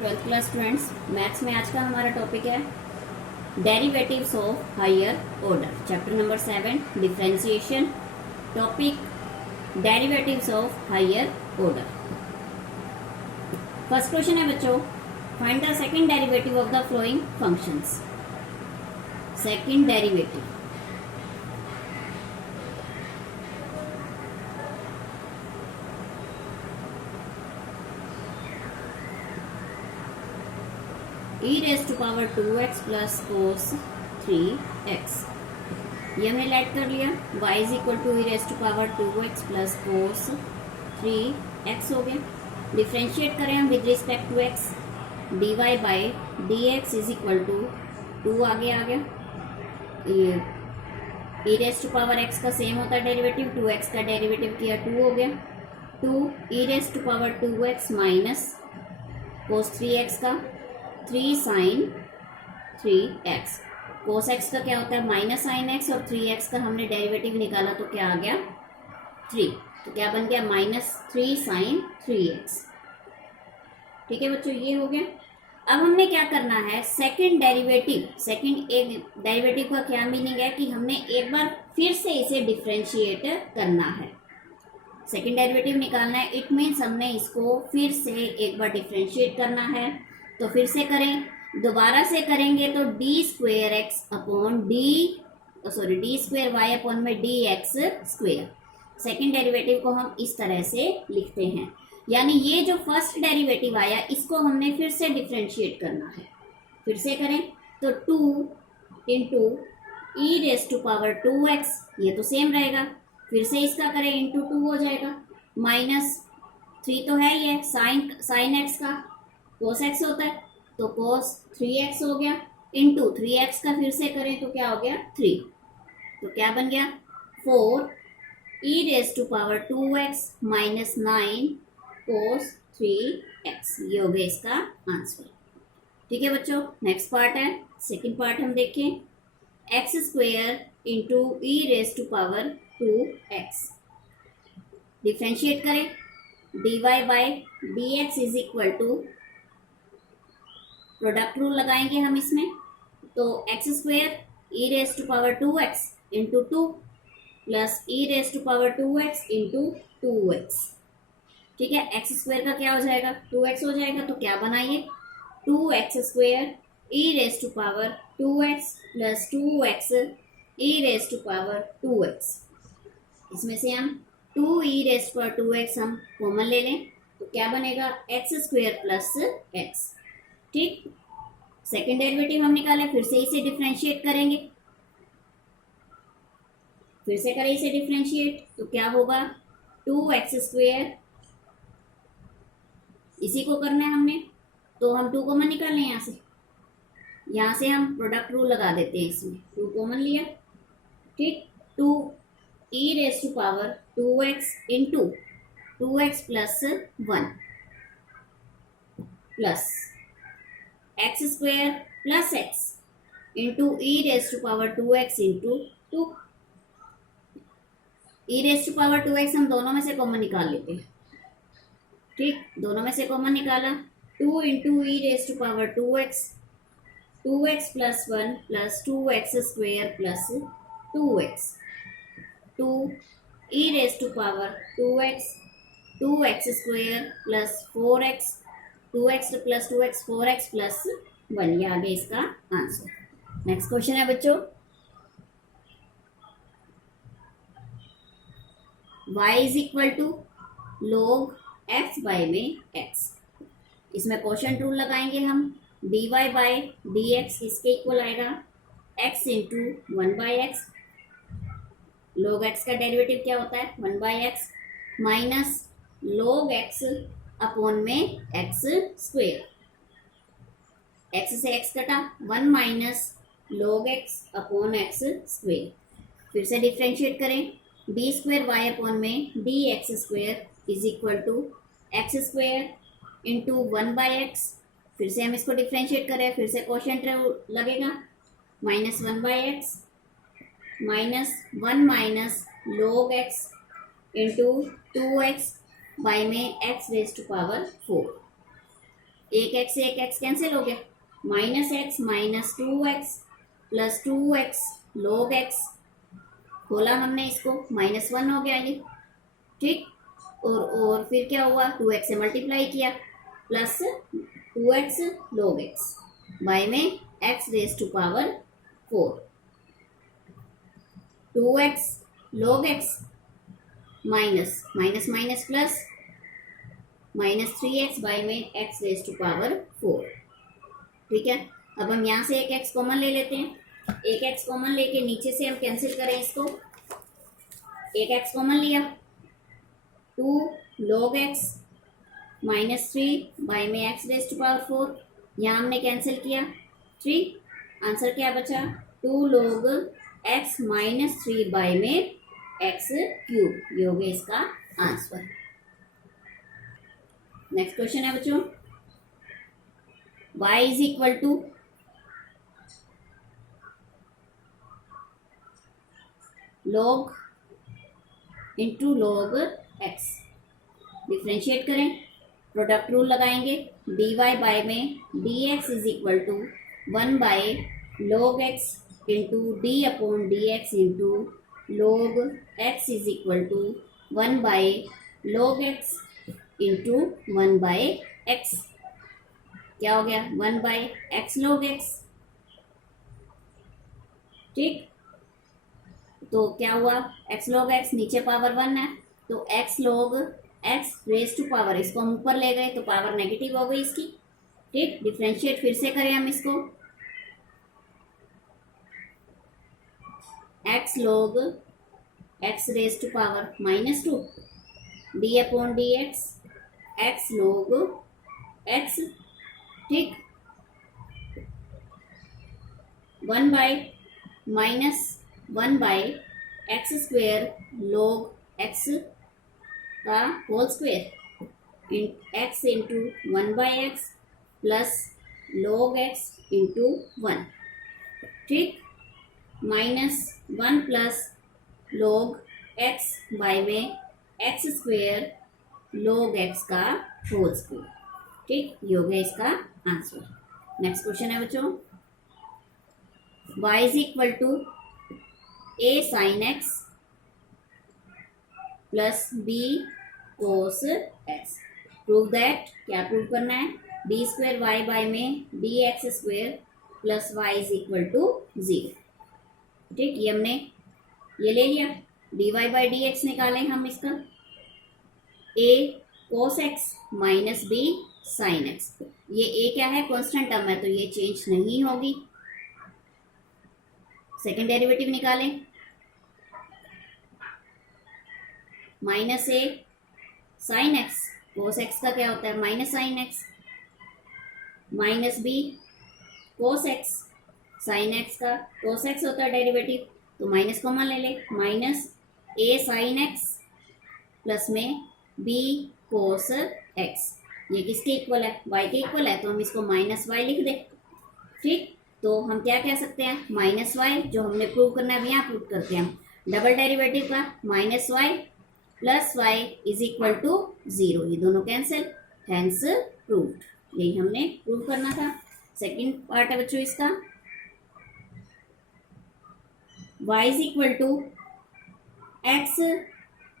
Twelfth class students, maths में आज का हमारा टॉपिक है derivatives of higher order, chapter number 7 differentiation. Topic derivatives of higher order. First question है बच्चों, find the second derivative of the following functions. Second derivative e raise to power 2x plus cos 3x, ये हमने let कर लिया। y is equal to e raise to power 2x plus cos 3x हो गया। Differentiate करें हम with respect to x, dy by d x is equal to 2 आगे आ गया। ये ई रेज टू पावर x का सेम होता है डेरिवेटिव, 2x का डेरिवेटिव किया 2 हो गया। 2 e raise to power 2x minus cos 3x का 3 साइन 3x। कोस x का क्या होता है माइनस साइन x, और 3x का हमने डेरिवेटिव निकाला तो क्या आ गया 3, तो क्या बन गया माइनस 3 साइन 3x। ठीक है बच्चों, ये हो गया। अब हमने क्या करना है, सेकंड डेरिवेटिव। सेकंड एक डेरिवेटिव का क्या मीनिंग है कि हमने एक बार फिर से इसे डिफ्रेंशिएट करना है। सेकंड डेरिवेटिव निकालना है, इट मीन्स हमने इसको फिर से एक बार डिफ्रेंशिएट करना है। तो फिर से करें, दोबारा से करेंगे तो d square x upon d square y upon में d x square. Second derivative को हम इस तरह से लिखते हैं, यानी ये जो फर्स्ट डेरिवेटिव आया इसको हमने फिर से डिफ्रेंशिएट करना है। फिर से करें तो 2 into e raise to power 2x, ये तो सेम रहेगा। फिर से इसका करें इंटू 2 हो जाएगा, माइनस 3 तो है ये साइन एक्स का कोस एक्स होता है, तो कोस 3x हो गया इंटू 3x का फिर से करें तो क्या हो गया 3, तो क्या बन गया 4 e raise to power 2x minus 9 cos 3x। ये हो गया इसका आंसर। ठीक है बच्चों, नेक्स्ट पार्ट है, सेकंड पार्ट हम देखें। X square into e raise to power 2x, differentiate करें, dy by d x is equal to, product rule लगाएंगे हम इसमें, तो x square e raise to power 2x into 2 plus e raise to power 2x into 2x। ठीक है, x square का क्या हो जाएगा 2x हो जाएगा, तो क्या बनाइए 2x square e raise to power 2x plus 2x e raise to power 2x। इसमें से हम 2 e raise to power 2x हम कॉमन ले लें तो क्या बनेगा एक्स स्क्वेयर प्लस x। ठीक, सेकेंड डेरिवेटिव हम निकाले, फिर से इसे डिफ्रेंशिएट करेंगे। फिर से करें इसे डिफ्रेंशिएट तो क्या होगा 2x स्क्वेयर, इसी को करना है हमने, तो हम 2 कॉमन निकाल लें यहाँ से हम प्रोडक्ट रूल लगा देते हैं, इसमें 2 कॉमन लिया। ठीक, 2 e raise to power 2x into 2x plus 1 plus x square plus x into e raise to power 2x into 2। E raise to power 2x हम दोनों में से कॉमन निकाल लेते हैं। ठीक, दोनों में से कॉमन निकाला, 2 into e raise to power 2x plus 1 plus 2x square plus 2x, 2 e raise to power 2x square plus 4x, 2x plus 2x 4x plus 1, ये आ गया इसका आंसर। नेक्स्ट क्वेश्चन है बच्चों, y is equal to log x by में x। इसमें quotient rule लगाएंगे हम, dy by d x इसके इक्वल आएगा x into 1 by x. log x का डेरिवेटिव क्या होता है 1 by x minus log x upon में x स्क्वेयर, x से x कटा 1 minus log x upon x square. फिर से डिफ्रेंशिएट करें, डी स्क्वेयर वाई अपॉन में d x square is equal to x square into 1 by x. फिर से हम इसको डिफ्रेंशिएट करें, फिर से क्वोशंट लगेगा, minus 1 by x minus 1 minus log x into 2x by में x रेज टू पावर 4। एक एक्स से एक एक्स कैंसिल हो गया, minus x minus 2x plus 2x log x, खोला हमने इसको, -1 हो गया ये, ठीक। और फिर क्या हुआ, 2x से मल्टीप्लाई किया plus 2x log x by में x raise to power 4, 2x log x minus minus minus plus -3x by में x रेज टू पावर 4, ठीक है। अब हम यहाँ से एक x कॉमन ले लेते हैं, एक x कॉमन लेके नीचे से हम कैंसिल करें इसको, एक x कॉमन लिया, 2 log x -3 बाय में x रेज टू पावर 4, यहाँ हमने कैंसिल किया 3, आंसर क्या बचा, 2 log x -3 बाय में x क्यूब, ये हो गया इसका आंसर। नेक्स्ट क्वेश्चन है बच्चों, y is equal to log into log x, differentiate करें, प्रोडक्ट रूल लगाएंगे, dy बाय में dx is equal to 1 by log x into d अपॉन dx into log x is equal to 1 by log x into 1 by x, क्या हो गया 1 by x log x, ठीक। तो क्या हुआ, x log x नीचे पावर 1 है, तो x log x raise to power, इसको हम ऊपर ले गए तो पावर नेगेटिव हो गई इसकी, ठीक। डिफ्रेंशिएट फिर से करें हम इसको, x log x raise to power -2 d अपॉन dx x log x, ठीक, 1 by -1 by x square log x का whole square x into 1 by x plus log x into 1, ठीक, -1 प्लस log x बाय में x square log x का whole square, ठीक, ये हो गया इसका आंसर। नेक्स्ट क्वेश्चन है बच्चों, y is equal to a sin x plus b cos x, prove that, क्या प्रूव करना है, d स्क्वेयर y बाय में dx square plus y is equal to 0, ठीक। ये हमने ये ले लिया, dy बाय dx निकालें हम इसका, a cos x minus b sin x, ये a क्या है, कांस्टेंट टर्म है तो ये चेंज नहीं होगी। सेकेंड डेरिवेटिव निकालें, minus a sine x, cos x का क्या होता है minus sine x, minus b cos x, sine x का कोस एक्स होता है डेरिवेटिव, तो माइनस कॉमन ले ले, minus a sine x plus में बी कोस एक्स, ये किसके इक्वल है, वाई के इक्वल है, तो हम इसको माइनस वाई लिख दें, ठीक। तो हम क्या कह सकते हैं, माइनस वाई, जो हमने प्रूव करना है यहाँ प्रूव करते हैं हम, डबल डेरिवेटिव का minus y plus y is equal to 0, ये दोनों कैंसिल, हेंस प्रूव्ड, यही हमने प्रूव करना था। सेकंड पार्ट है बच्चों इसका, y is equal to x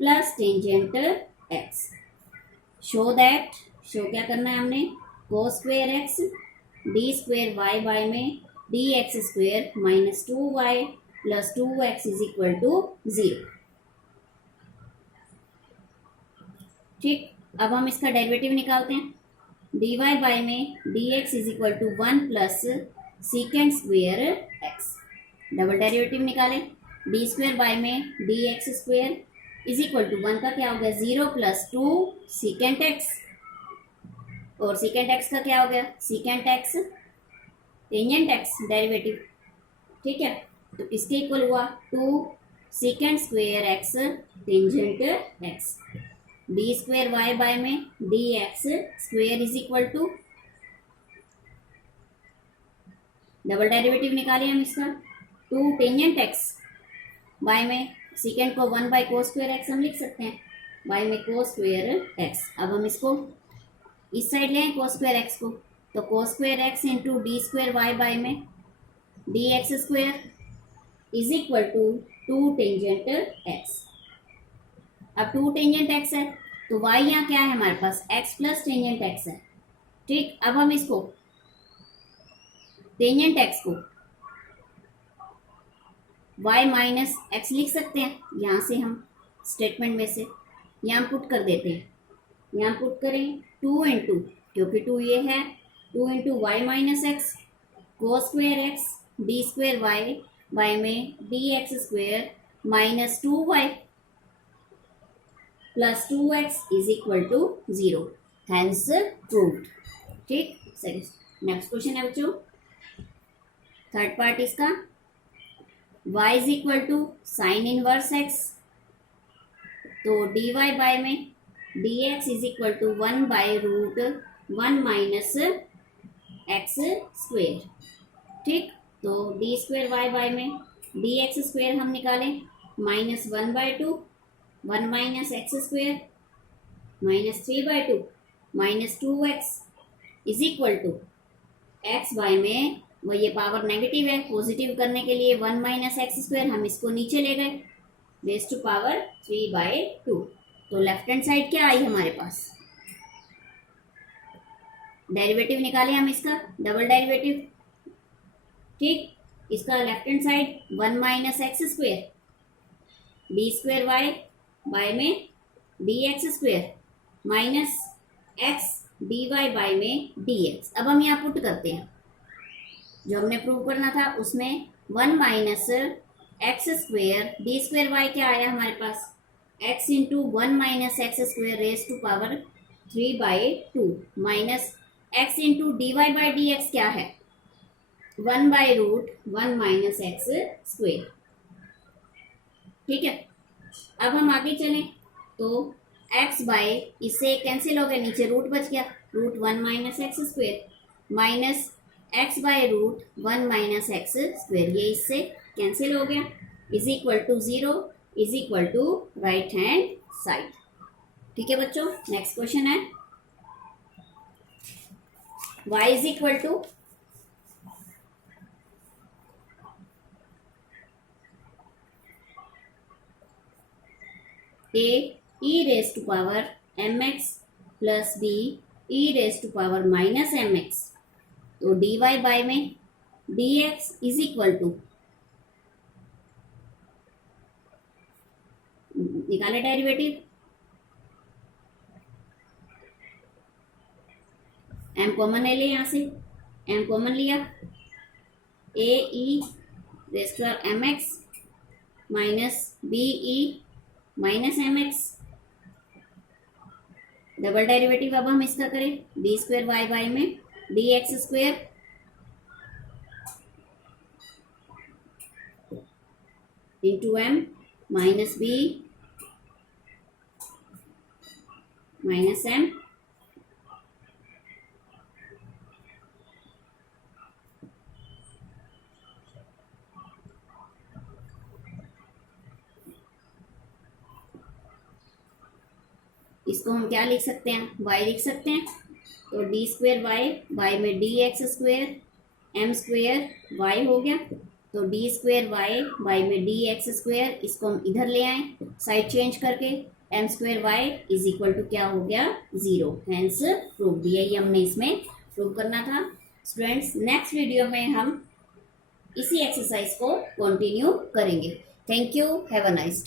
plus tangent x, show that, show क्या करना है हमने, cos square x d square y by में d x square minus 2y plus 2x is equal to 0, ठीक। अब हम इसका डेरिवेटिव निकालते हैं, dy बाय में dx is equal to 1 plus second square x, double derivative निकालें, डी स्क्वेयर बाय में d x square is equal to 1 का क्या हो गया 0 प्लस 2 सीकेंड x, और सीकेंड x का क्या हो गया second x tangent x derivative, ठीक है। तो किसके इक्वल हुआ 2 second square x tangent x, d square y by में d x square is equal to, double derivative निकाले हम इसका, 2 टेंजेंट x बाय में सीकेंड को 1 बाय कोस स्क्वेयर x हम लिख सकते हैं, बाय में कोस स्क्वेयर x। अब हम इसको इस साइड लें कोस स्क्वायर एक्स को, तो cos square x into d square y by में d x square is equal to 2 tangent x. अब 2 टेंजेंट एक्स है तो y यहाँ क्या है हमारे पास, x प्लस टेंजेंट एक्स है। ठीक, अब हम इसको टेंजेंट एक्स को y माइनस एक्स लिख सकते हैं, यहाँ से हम स्टेटमेंट में से यहाँ पुट कर देते हैं। यहाँ पुट करें 2 इंटू, क्योंकि 2 ये है, 2 into y minus x cos square x d square y by में d x square minus 2y plus 2x is equal to 0, hence proved. ठीक, सही। नेक्स्ट क्वेश्चन है बच्चों, थर्ड पार्ट इसका, y is equal to sine inverse x, तो dy by में dx is equal to 1 by root 1 minus x square. ठीक, तो d square y by में डी एक्स स्क्वेयर हम निकालें minus 1 by 2 1 minus x square minus 3 by 2 minus 2x is equal to x by में वो ये power negative है, positive करने के लिए 1 माइनस एक्स स्क्वेयर हम इसको नीचे ले गए रेज टू पावर 3 बाय 2। तो लेफ्ट हैंड साइड क्या आई हमारे पास, डेरिवेटिव निकाले हम इसका, डबल डेरिवेटिव। ठीक, इसका left hand side 1 minus x square d square y by में d x square minus x d y by में डी एक्स। अब हम यहाँ पुट करते हैं, जो हमने प्रूव करना था उसमें 1 minus x square d square y क्या आया हमारे पास, x into 1 minus x square raise to power 3 by 2 minus x into d y by d x क्या है 1 by root 1 minus x square. ठीक है, अब हम आगे चलें तो x बाय इससे कैंसिल हो गया, नीचे रूट बच गया, root 1 minus x square minus x by root 1 minus x square, ये इससे कैंसिल हो गया, is equal to 0 is equal to right hand side. ठीक है बच्चों, नेक्स्ट क्वेश्चन है, y is equal to a e raise to power mx plus b e raise to power minus mx, तो dy by में dx is equal to, निकाले derivative, m common ले लिया, यहाँ से m कॉमन लिया, a e raise to power mx minus b e minus mx, double derivative अब हम इसका करें डी स्क्वेयर वाई बाय में d x square into m minus b minus m, इसको हम क्या लिख सकते हैं, y लिख सकते हैं, तो डी स्क्वेयर वाई बाय में d x square m square y हो गया, तो डी स्क्वेयर वाई बाय में डी एक्स स्क्वेयर, इसको हम इधर ले आए साइड चेंज करके, m square y is equal to क्या हो गया 0, हैंस प्रूव दिया, ये हमने इसमें प्रूव करना था। स्टूडेंट्स, नेक्स्ट वीडियो में हम इसी एक्सरसाइज को कंटिन्यू करेंगे। Thank you, have a nice day.